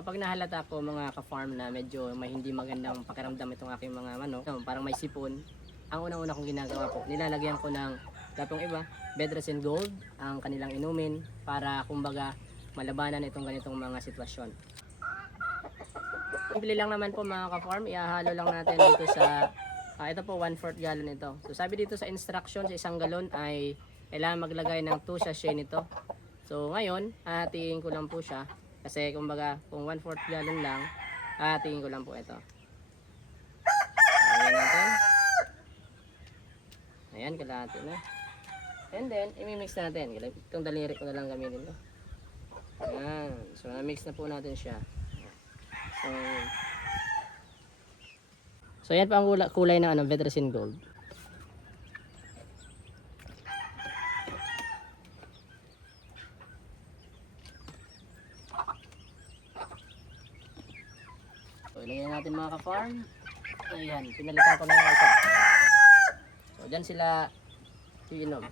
Kapag nahalata ko mga ka-farm na medyo may hindi magandang pakiramdam itong aking mga manok, no, parang may sipon, ang unang-una kong ginagawa po, nilalagyan ko ng gatong iba, Bedresen Gold, ang kanilang inumin para kumbaga malabanan itong ganitong mga sitwasyon. Simple lang naman po mga ka-farm, ihahalo lang natin dito sa, ah, ito po 1 4 gallon ito. So sabi dito sa instruction sa isang galon ay kailangan maglagay ng 2 sachet nito. So ngayon, hatiin ko lang po siya kasi kumbaga kung 1 4 gallon lang, hatiin ko lang po ito. Ayan natin. Ayan, kalahati na. And then, imimix natin. Itong daliri ko na lang gamitin to. Ayan. So, na-mix na po natin siya. So, so yan pa ang kulay, kulay ng ano, Vetrasin Gold. So, ilagay natin mga ka-farm. Ayan, pinalitan ko na yung isa. So, dyan sila iinom.